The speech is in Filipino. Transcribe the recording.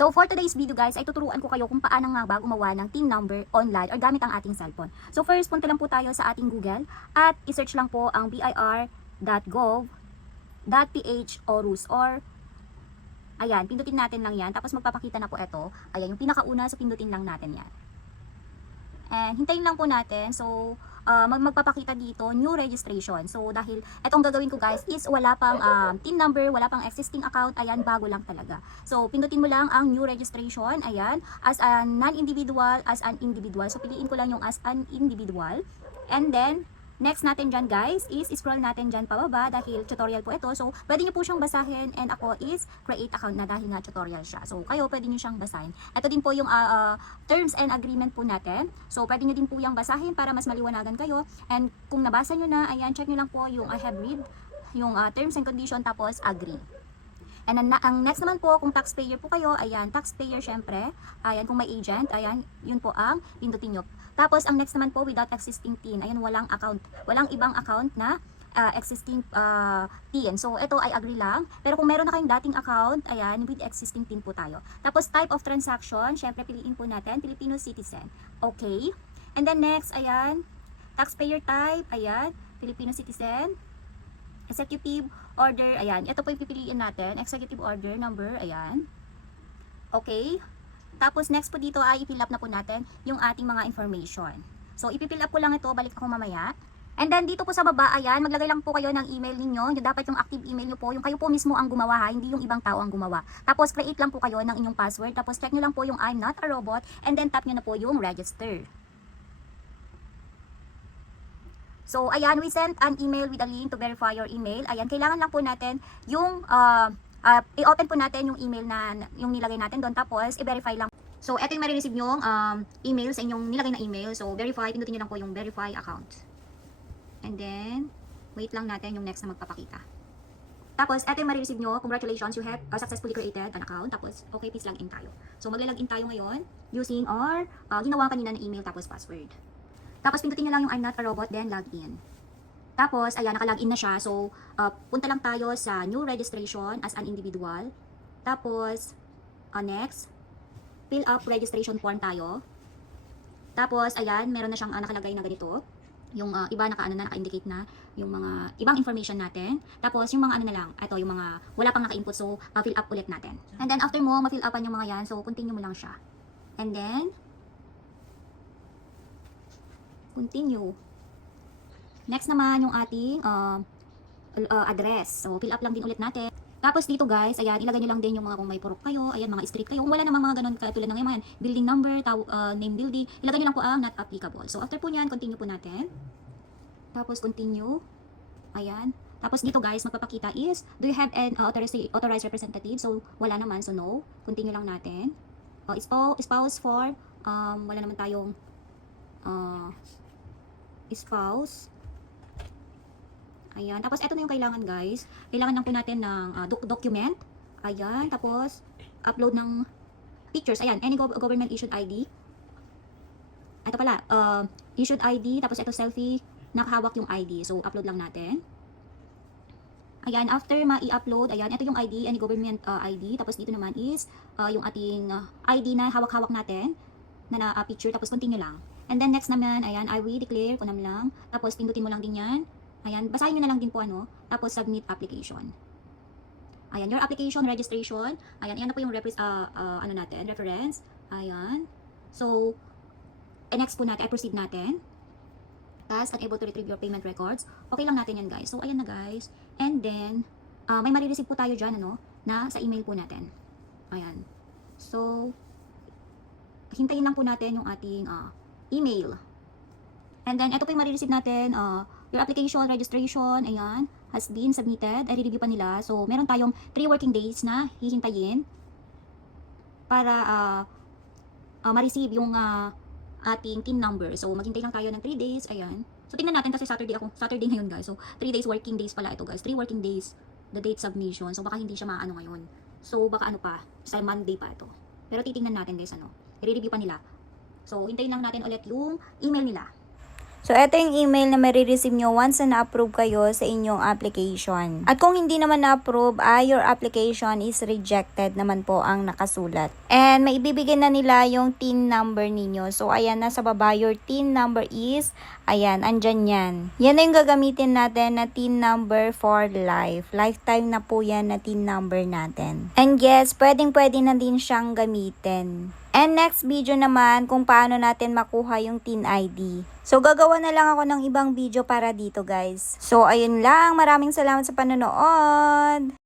So for today's video guys, ay tuturuan ko kayo kung paano nga ba gumawa ng TIN number online or gamit ang ating cellphone. So first, punta lang po tayo sa ating Google at isearch lang po ang bir.gov.ph or ayan, pindutin natin lang yan. Tapos magpapakita na po ito. Ayan, yung pinakauna, so pindutin lang natin yan. And hintayin lang po natin. So magpapakita dito new registration. So dahil etong gagawin ko guys is wala pang TIN number, wala pang existing account, ayan, bago lang talaga. So pindutin mo lang ang new registration, ayan, as a non-individual, as an individual. So piliin ko lang yung as an individual. And then next natin dyan guys is scroll natin dyan pababa dahil tutorial po ito. So pwede nyo po siyang basahin and ako is create account na dahil nga tutorial siya. So kayo pwede nyo siyang basahin. Ito din po yung terms and agreement po natin. So pwede nyo din po yung basahin para mas maliwanagan kayo. And kung nabasa nyo na, ayan, check nyo lang po yung I have read, yung terms and condition tapos agree. And ang next naman po, kung taxpayer po kayo, ayan, taxpayer syempre. Ayan, kung may agent, ayan, yun po ang pindutin nyo. Tapos, ang next naman po, without existing TIN. Ayan, walang account, walang ibang account na existing TIN. So, ito ay agree lang. Pero kung meron na kayong dating account, ayan, with existing TIN po tayo. Tapos, type of transaction, syempre, piliin po natin, Filipino citizen. Okay. And then next, ayan, taxpayer type, ayan, Filipino citizen. Executive order, ayan. Ito po yung pipiliin natin. Executive order number, ayan. Okay. Tapos next po dito ay i-fill up na po natin yung ating mga information. So ipi-fill up ko lang ito, balik ako mamaya. And then dito po sa baba, ayan, maglagay lang po kayo ng email ninyo. Yung dapat yung active email nyo po, yung kayo po mismo ang gumawa ha, hindi yung ibang tao ang gumawa. Tapos create lang po kayo ng inyong password. Tapos check nyo lang po yung I'm not a robot. And then tap nyo na po yung register. So, ayan, we sent an email with a link to verify your email. Ayan, kailangan lang po natin yung, i-open po natin yung email na yung nilagay natin doon. Tapos, i-verify lang. So, ito yung marireceive yung email sa inyong nilagay na email. So, verify, pindutin nyo lang po yung verify account. And then, wait lang natin yung next na magpapakita. Tapos, ito yung marireceive nyo. Congratulations, you have successfully created an account. Tapos, okay, please log in tayo. So, maglalog in tayo ngayon using our ginawa kanina na email tapos password. Tapos pindutin nyo lang yung I'm not a robot, then log in. Tapos, ayan, naka-log in na siya. So, punta lang tayo sa new registration as an individual. Tapos, next, fill up registration form tayo. Tapos, ayan, meron na siyang nakalagay na ganito. Yung iba naka-indicate na yung mga ibang information natin. Tapos, yung mga na lang, ito, yung mga wala pang naka-input. So, fill up ulit natin. And then, after mo, ma-fill upan yung mga yan. So, continue mo lang siya. And then, continue. Next naman yung ating address. So, fill up lang din ulit natin. Tapos dito guys, ayan, ilagay nyo lang din yung mga kung may purok kayo, ayan, mga street kayo. Kung wala namang mga ganun katulad ng ngayon, building number, name building, ilagay nyo lang po ang not applicable. So, after po nyan, continue po natin. Tapos, continue. Ayan. Tapos dito guys, magpapakita is, do you have an authorized representative? So, wala naman, so no. Continue lang natin. Spouse for, wala naman tayong spouse. Ayan. Tapos, ito na yung kailangan, guys. Kailangan lang po natin ng document. Ayan. Tapos, upload ng pictures. Ayan. Any government issued ID. Ito pala. Issued ID. Tapos, ito selfie. Nakahawak yung ID. So, upload lang natin. Ayan. After ma-i-upload, ayan. Ito yung ID. Any government ID. Tapos, dito naman is yung ating ID na hawak-hawak natin. Na picture. Tapos, continue lang. And then next naman, ayan, I will declare, kunam lang. Tapos, pindutin mo lang din yan. Ayan, basahin nyo na lang din po Tapos, submit application. Ayan, your application, registration. Ayan, ayan na po yung reference. Ayan. So, next po natin, proceed natin. Tapos, unable to retrieve your payment records. Okay lang natin yan, guys. So, ayan na, guys. And then, may marireceive po tayo dyan, na sa email po natin. Ayan. So, hintayin lang po natin yung ating email. And then, ito po yung marireceive natin, your application, registration, ayan, has been submitted. Ay, review pa nila. So, meron tayong 3 working days na hihintayin para ma-receive yung ating TIN number. So, maghintay lang tayo ng 3 days, ayan. So, tingnan natin kasi Saturday ngayon, guys. So, 3 days working days pala ito, guys. 3 working days, the date submission. So, baka hindi siya maano ngayon. So, baka sa Monday pa ito. Pero titingnan natin, guys, i-review pa nila. So, hintayin lang natin ulit yung email nila. So, ito yung email na marireceive nyo once na na-approve kayo sa inyong application. At kung hindi naman na-approve, your application is rejected naman po ang nakasulat. And maibibigay na nila yung TIN number ninyo. So, ayan, nasa baba, your TIN number is, ayan, andyan yan. Yan na yung gagamitin natin na TIN number for life. Lifetime na po yan na TIN number natin. And yes, pwedeng-pwede na din siyang gamitin. And next video naman kung paano natin makuha yung TIN ID. So, gagawa na lang ako ng ibang video para dito, guys. So, ayun lang. Maraming salamat sa panonood.